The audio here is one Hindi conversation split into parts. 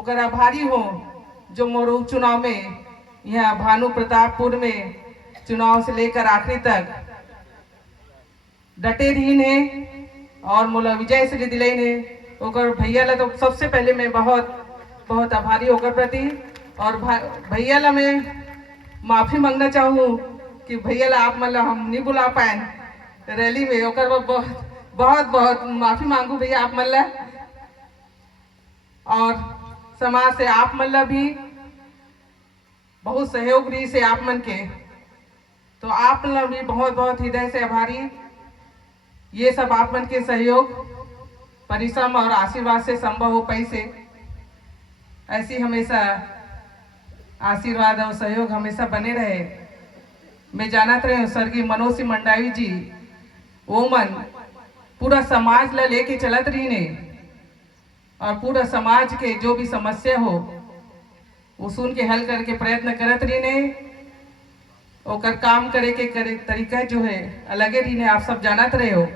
ओकर आभारी हो जो मोरू चुनाव में यहाँ भानु प्रतापपुर में चुनाव से लेकर आखिरी तक डटे रहीन है और मोला विजय से दिलाई ने ओकर भैया ला तो सबसे पहले मैं बहुत बहुत आभारी होकर प्रति और भैया ला मैं माफी मांगना चाहूँ कि भैया ला आप मतलब हम नहीं बुला पाए रैली में ओकर बहुत बहुत माफी मांगू भैया आप मतलब और समाज से आप मतलब भी बहुत सहयोग रही से आप मन के तो आप मतलब भी बहुत बहुत हृदय से आभारी। ये सब आप मन के सहयोग परिश्रम और आशीर्वाद से संभव हो पाई से ऐसी हमेशा आशीर्वाद और सहयोग हमेशा बने रहे। मैं जानत रहे स्वर्गीय मनोज सिंह मंडावी जी वो मन पूरा समाज ला लेके चलत रही ने और पूरा समाज के जो भी समस्या हो वो सुन के हल करके प्रयत्न करत रही ने ओकर काम करे के तरीका जो है अलगे रही ने आप सब जानत रहे हो।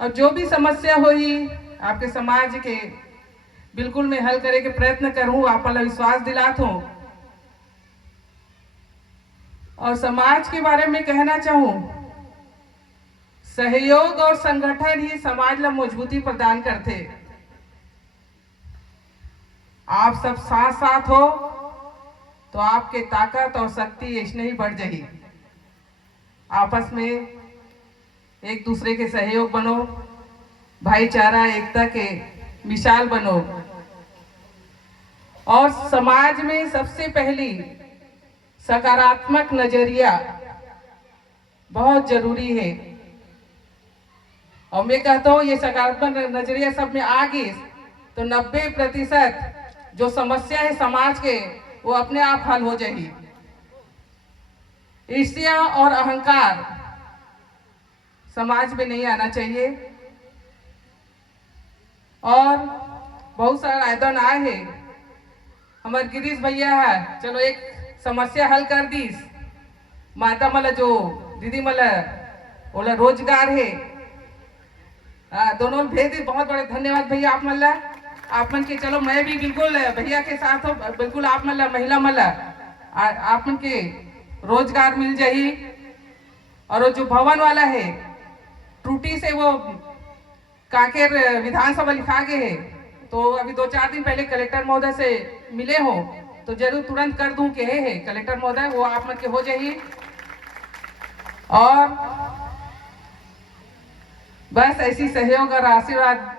और जो भी समस्या हो ही आपके समाज के बिल्कुल मैं हल करे के प्रयत्न करूं आप वाला विश्वास दिलात हूं। और समाज के बारे में कहना चाहूं सहयोग और संगठन ही समाज ला मजबूती प्रदान करते। आप सब साथ साथ हो तो आपके ताकत और शक्ति ऐसे ही बढ़ जाएगी। आपस में एक दूसरे के सहयोग बनो भाईचारा एकता के मिसाल बनो और समाज में सबसे पहली सकारात्मक नजरिया बहुत जरूरी है। और मैं कहता हूँ ये सकारात्मक नजरिया सब में आ गई तो 90% जो समस्या है समाज के वो अपने आप हल हो जाएगी। ईर्ष्या और अहंकार समाज में नहीं आना चाहिए। और बहुत सारा आयदन आए है हमारे गिरीश भैया है चलो एक समस्या हल कर दी माता मला जो दीदी मला बोला रोजगार है दोनों भेज दी। बहुत बड़े धन्यवाद भैया आप मला आप मन के चलो मैं भी बिल्कुल भैया के साथ हो बिल्कुल आप मला महिला मला आप मन के रोजगार मिल जाही। और वो जो भवन वाला है त्रुटि से वो कांकेर विधानसभा लिखा गए है तो अभी 2-4 दिन पहले कलेक्टर महोदय से मिले हो तो जरूर तुरंत कर दूं के है कलेक्टर महोदय वो आप मन के हो जाएगी। और बस ऐसी सहयोग और आशीर्वाद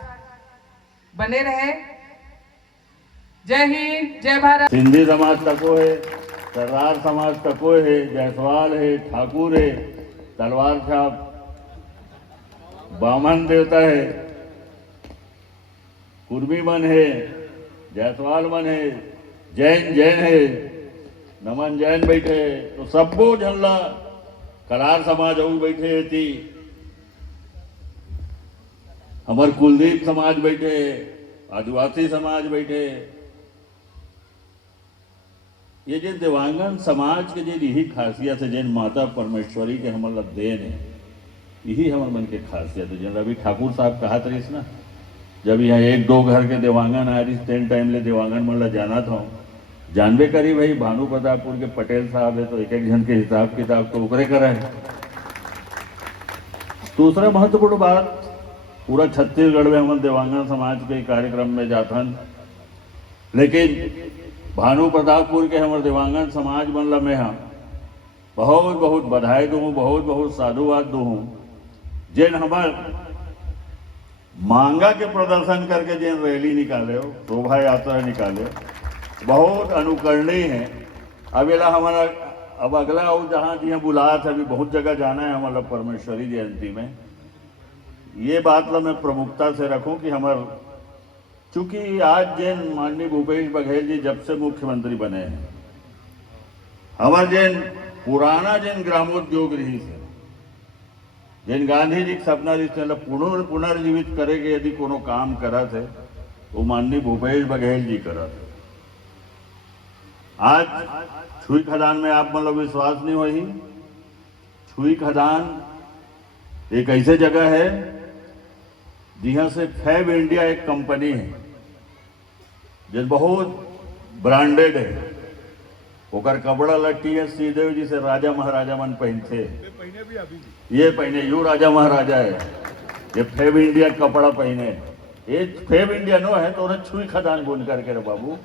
बने रहे। जय हिंद जय भारत। सिंधी समाज तको है सरदार समाज तको है जायसवाल है ठाकुर है तलवार छाप बामन देवता है कुर्मी मन है जायसवाल मन है जैन है नमन जैन बैठे तो सबको झल्ला कलार समाज और बैठे थी हमार कुलदीप समाज बैठे आदिवासी समाज बैठे। ये जो दिव्यांगन समाज के जो यही खासियत है जिन माता परमेश्वरी के हमारा देन है यही हमारे मन के खासियत है। जिन रवि ठाकुर साहब कहा तरीस ना जब यहाँ 1-2 घर के दिव्यांगन आ रही तेन टाइम ले दिव्यांगन मतलब जाना था जानबे करी भाई भानु प्रतापपुर के पटेल साहब है तो एक जन के हिसाब किताब तो उकरे करा है। दूसरा महत्वपूर्ण बात पूरा छत्तीसगढ़ में हम दिव्यांगन समाज के कार्यक्रम में जाथन लेकिन भानु प्रतापपुर के हमारे दिव्यांगन समाज बनला में हम बहुत बहुत बधाई दूँ बहुत बहुत साधुवाद दूँ जिन हमार मांगा के प्रदर्शन करके जिन रैली निकाले हो शोभा यात्रा निकाले बहुत अनुकरणीय है। अब ये हमारा अब अगला और जहाँ जहाँ बुलाया था अभी बहुत जगह जाना है हमारा परमेश्वरी जयंती में ये बात ला मैं प्रमुखता से रखूं कि हमार चूंकि आज जिन माननीय भूपेश बघेल जी जब से मुख्यमंत्री बने हैं हमार जिन पुराना जिन ग्रामोद्योग रही से जिन गांधी जी के सपना रही पुनर्जीवित करेंगे यदि कोनो काम करा थे वो माननीय भूपेश बघेल जी करा थे। आज छुई खदान में आप मतलब विश्वास नहीं हुई छुई खदान एक ऐसे जगह है जहाँ से फैब इंडिया एक कंपनी है जे बहुत ब्रांडेड है, ओकर कपड़ा ला टी.एस. सिंहदेव जी से राजा महाराजा मन पहनते, ये पहने यू राजा महाराजा है, ये फेब इंडिया कपड़ा पहने, ये फेब इंडिया नो है तो छुई खदान बुन करके रे बाबू,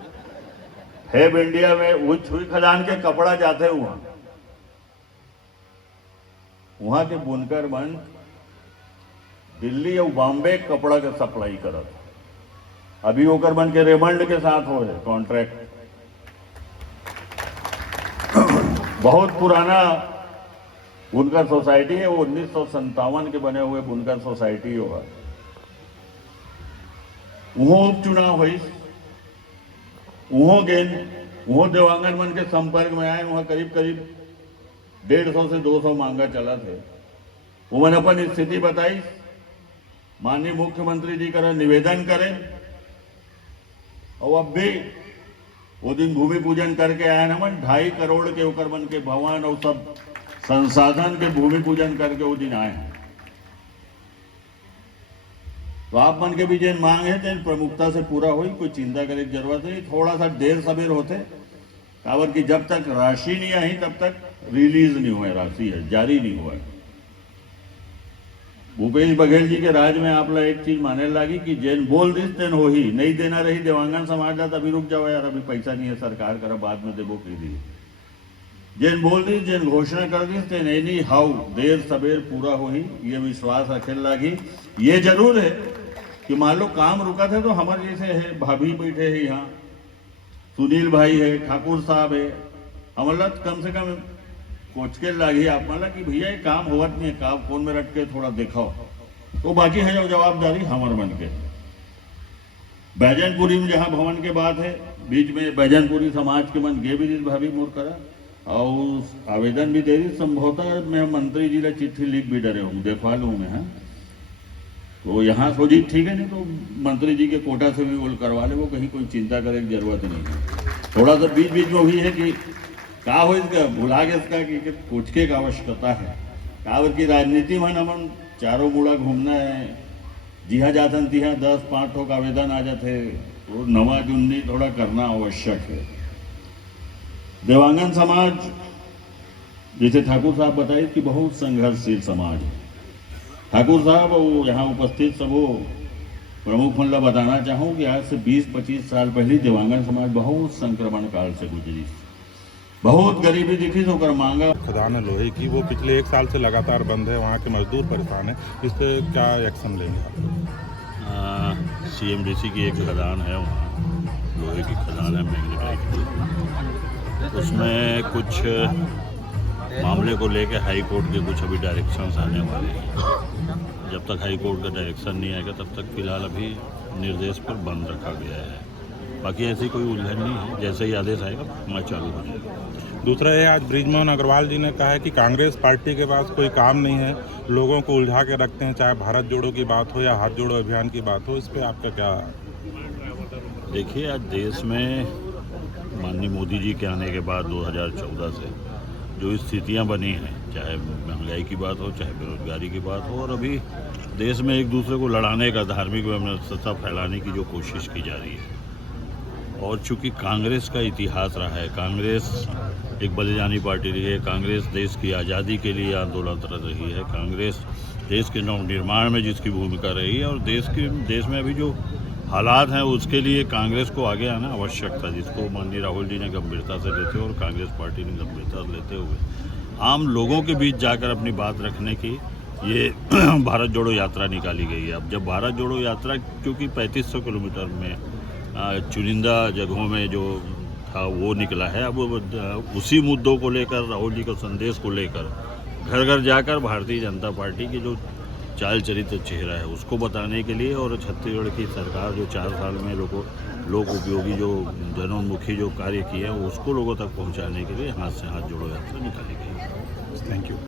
फेब इंडिया में वो छुई खदान के कपड़ा जाते वहां के बुनकर मन दिल्ली और बॉम्बे कपड़ा के सप्लाई करत, अभी ओकर मन के रेमंड के साथ हो है कॉन्ट्रैक्ट। बहुत पुराना बुनकर सोसाइटी है, वो 1957 के बने हुए बुनकर सोसाइटी होगा। वो उपचुनाव हुई, वो देवांगन मन के संपर्क में आए, वहां करीब करीब 150 से 200 मांगा चला थे। उन्होंने अपन स्थिति बताई, माननीय मुख्यमंत्री जी का निवेदन करें, और अब भी वो दिन भूमि पूजन करके आए न मन 2.5 करोड़ के ऊपर मन के भवन और सब संसाधन के भूमि पूजन करके वो दिन आए हैं। तो आप मन के भी जिन मांग है जिन प्रमुखता से पूरा हुई, कोई चिंता करे की जरूरत नहीं। थोड़ा सा देर सबेर होते काबर की जब तक राशि नहीं आई तब तक रिलीज नहीं हुआ, राशि है जारी नहीं हुआ। भूपेश बघेल जी के राज में आप लोग एक चीज माने लगी कि जेन बोल दिस तेन हो ही, नहीं देना रही देवांगन समाज का, अभी रुक जाओ यार, अभी पैसा नहीं है सरकार करा, बाद में देवो की दी। जेन बोल दी, जेन घोषणा कर दी तेन एनी हाउ देर सबेर पूरा हो ही, ये विश्वास रखे लगी। ये जरूर है कि मान लो काम रुका था तो हमारे जैसे है भाभी बैठे है यहाँ, सुनील भाई है, ठाकुर साहब है, हमारा कम से कम कोच के लगी आप माला कि भैया ये काम होवत नहीं है, काम फोन में रट के थोड़ा दिखाओ, तो बाकी है जो जवाबदारी हमार मन के। बैजनपुरी में जहाँ भवन के बात है, बीच में बैजनपुरी समाज के मन गे भी भाभी मोर करा और आवेदन भी दे रही, संभवतः मैं मंत्री जी ने चिट्ठी लिख भी डरे हूँ, देखवा लूँ मैं। हाँ तो यहाँ सोची ठीक है, नहीं तो मंत्री जी के कोटा से भी वो करवा ले, वो कहीं कोई चिंता करे की जरूरत नहीं है। थोड़ा सा बीच बीच में हुई है कि का हो इसका भुला गया इसका कि कोचके का आवश्यकता है, काबर की राजनीति में हम चारों मुड़ा घूमना है, जिहा जातन तिहा 10-5 ठोक आवेदन आ जाते, तो नवा जुन्नी थोड़ा करना आवश्यक है। देवांगन समाज जैसे ठाकुर साहब बताए कि बहुत संघर्षशील समाज है। ठाकुर साहब वो यहाँ उपस्थित सबो प्रमुख मन ला बताना चाहूँ कि आज से 20-25 साल पहले देवांगन समाज बहुत संक्रमण काल से गुजरी, बहुत गरीबी दिखी तो कर मांगा। खदान है लोहे की, वो पिछले 1 साल से लगातार बंद है, वहाँ के मजदूर परेशान है, इस पर क्या एक्शन लेंगे आप? CMDC की एक खदान है, वहाँ लोहे की खदान है मैग्नेटाइट की, उसमें कुछ मामले को लेके हाई कोर्ट के कुछ अभी डायरेक्शंस आने वाले हैं। जब तक हाई कोर्ट का डायरेक्शन नहीं आएगा तब तक फिलहाल अभी निर्देश पर बंद रखा गया है। बाकी ऐसी कोई उलझन नहीं है, जैसे ही आदेश आएगा मैं चालू हो जाएगा। दूसरा है, आज बृजमोहन अग्रवाल जी ने कहा है कि कांग्रेस पार्टी के पास कोई काम नहीं है, लोगों को उलझा के रखते हैं, चाहे भारत जोड़ो की बात हो या हाथ जोड़ो अभियान की बात हो, इस पर आपका क्या? देखिए, आज देश में माननीय मोदी जी के आने के बाद 2014 से जो स्थितियां बनी हैं, चाहे महंगाई की बात हो, चाहे बेरोजगारी की बात हो, और अभी देश में एक दूसरे को लड़ाने का, धार्मिक विमनस्यता फैलाने की जो कोशिश की जा रही है, और चूंकि कांग्रेस का इतिहास रहा है, कांग्रेस एक बलिदानी पार्टी रही है, कांग्रेस देश की आज़ादी के लिए आंदोलनरत रही है, कांग्रेस देश के नवनिर्माण में जिसकी भूमिका रही है, और देश में अभी जो हालात हैं उसके लिए कांग्रेस को आगे आना आवश्यक था, जिसको माननीय राहुल जी ने गंभीरता से लेते और कांग्रेस पार्टी ने गंभीरता से लेते हुए आम लोगों के बीच जाकर अपनी बात रखने की ये भारत जोड़ो यात्रा निकाली गई है। अब जब भारत जोड़ो यात्रा, क्योंकि 3500 किलोमीटर में चुनिंदा जगहों में जो था वो निकला है, अब उसी मुद्दों को लेकर, राहुल जी के संदेश को लेकर घर घर जाकर भारतीय जनता पार्टी की जो चाल चरित्र चेहरा है उसको बताने के लिए, और छत्तीसगढ़ की सरकार जो 4 साल में लोक उपयोगी जो जनोन्मुखी जो कार्य किए हैं उसको लोगों तक पहुंचाने के लिए हाथ से हाथ जोड़ो यात्रा निकाली गई है। Thank you.